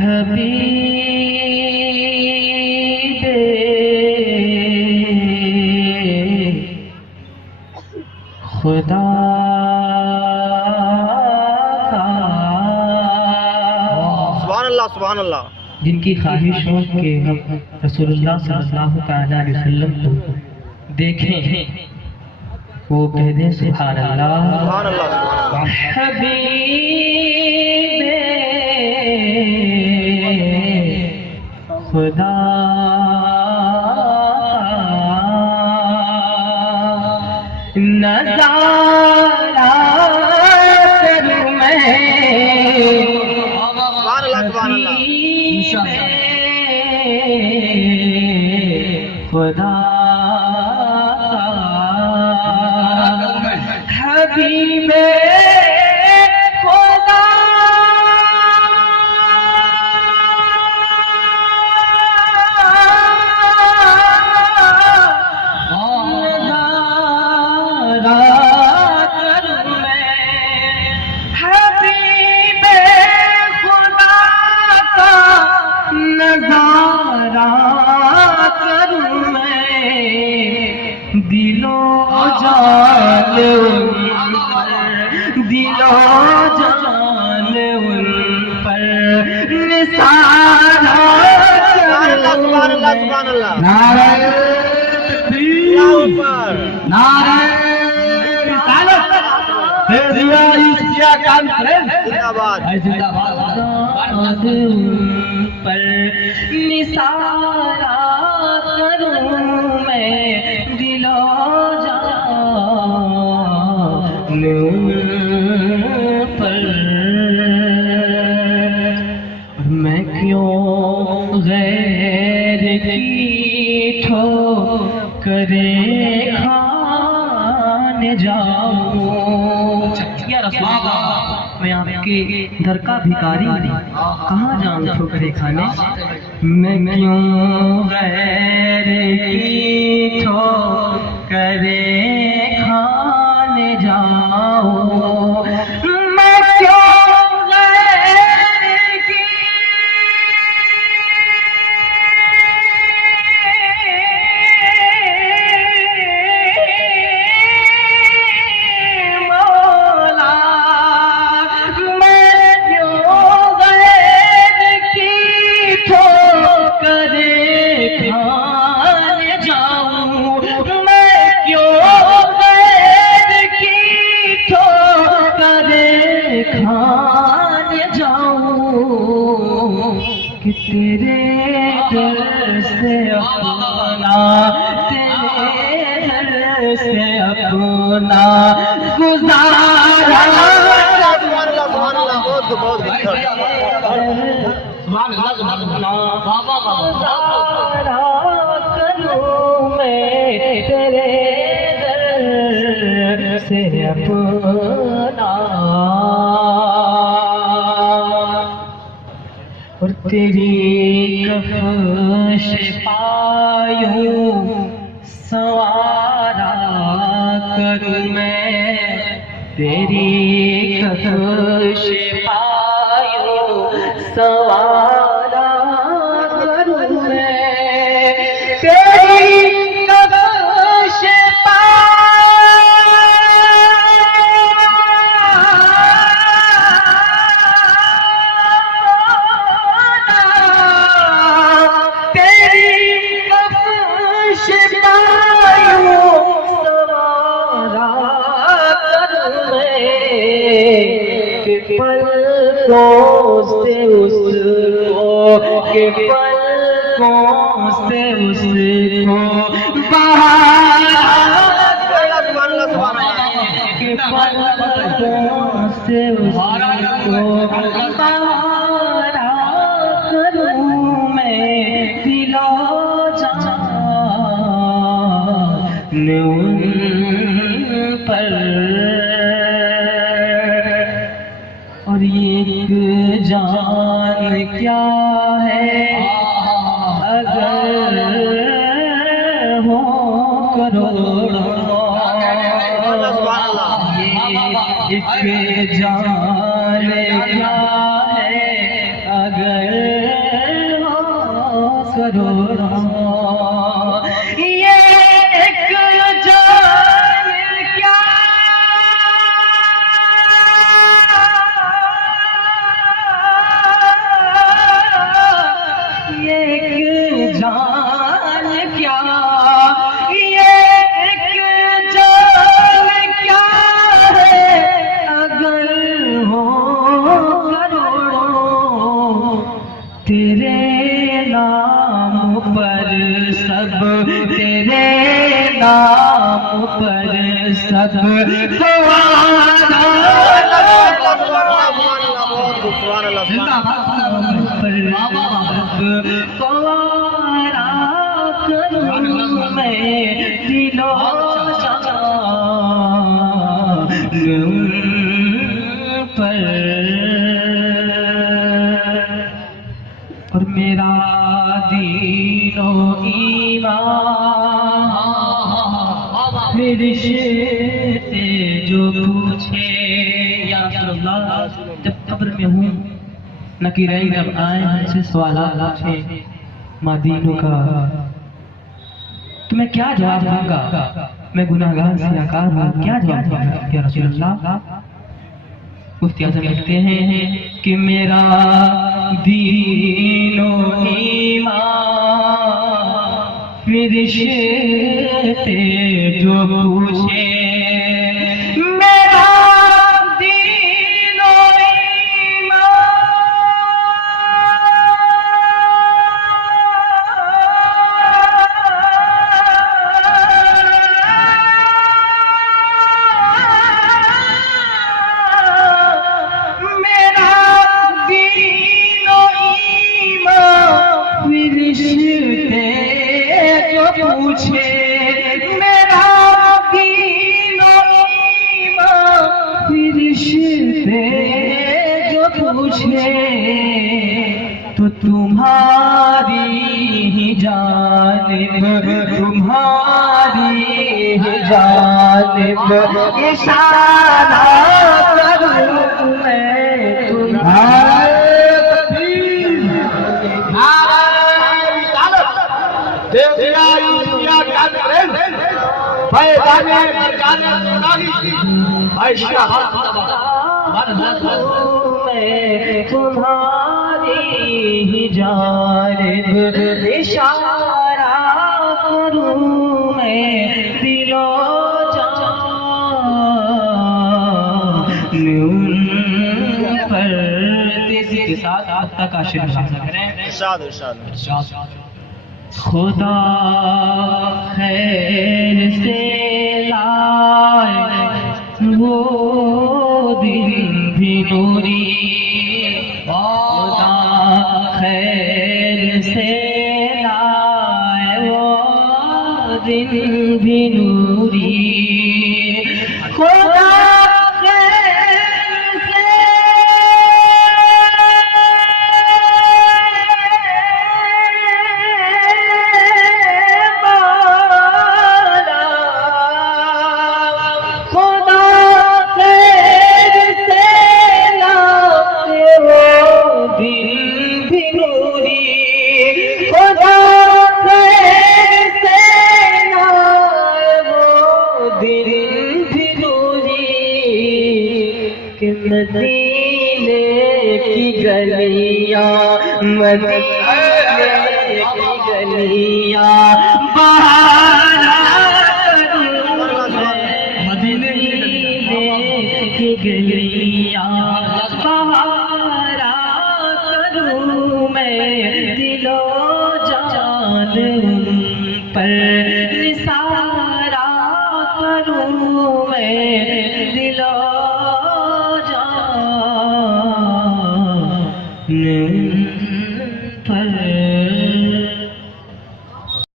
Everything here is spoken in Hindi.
हबीबे खुदा सुभान अल्लाह। जिनकी ख्वाहिश हो कि हम रसूलुल्लाह सल्लल्लाहु अलैहि वसल्लम को देखें, वो कह दे सुभान अल्लाह। सुभान अल्लाह। हबीबे खुदा नज़ारा करूं मैं खुदा हबीबे खुदा दिलो जान उन पर निसारा नारे तकबीर नारे रिसालत तेजिया इसिया कॉन्फ्रेंस जिंदाबाद पर निसारा करूं मैं दिलो जान पर मैं क्यों गैर की ठोकरे खाने जाऊं। या रसूल अल्लाह, मैं आपके दर का भिखारी कहाँ जाऊं ठोकरे खाने। मैं क्यों गैर की ठोकरे खाने जाऊं। मैं क्यों गैर की मौला, मैं क्यों गैर की ठोकरे खाने जाऊं। मैं क्यों गैर की ठोकरे खाने जाऊं कि तेरे दर से अपना गुजारा करूं मैं तेरे दर से अपना। और तेरी कफ़श पायूं सवारा करूं मैं तेरी कफ़श पायूं सवारा करूं मैं तेरी कफ़श पलकों से उसको के पलकों से उसको के पलकों से उसको बहारा करूं मैं दिलो जान उन पर। और एक जान क्या है अगर हो करोड़ों, एक जान क्या है अगर करोड़ों, ये एक जान क्या, ये एक जान क्या, ये एक जान क्या है, अगर हो करोड़ों, तेरे नाम पर सब, तेरे नाम पर सब तुम्हारा करूं मैं दिलो पर, और मेरा दीनो ईमान रिश्ते जो पूछे, या अल्लाह जब कब्र में हूँ नकीरैन जब आए हमसे सवालात पूछे मदीनों का, तो मैं क्या जवाब दूंगा? मैं गुनाहगार सियाकार हूँ, क्या जवाब दूंगा या रसूल अल्लाह? मुफ्ती आज़म लिखते हैं कि मेरा दीनो ईमान रिश्ते जो पूछे, मेरा दीनो पूछे, मेरा दीनो ईमान रिश्ते जो पूछे, तो तुम्हारी ही जानिब, तुम्हारी ही जानिब इशारा करूं मैं तुम्हारे। तुम्हारी ही जानिब इशारा करूं मैं दिलो जान पर। के साथ आपका का इरशाद खुदा खैर से लाए वो दिन भी नूरी, खुदा खैर से लाए वो दिन भी नूरी, खुदा मदीने की गलियां, मदीने की गलियां बहारा मदीने की गलियां बहारा करूं मैं दिलो जान पर।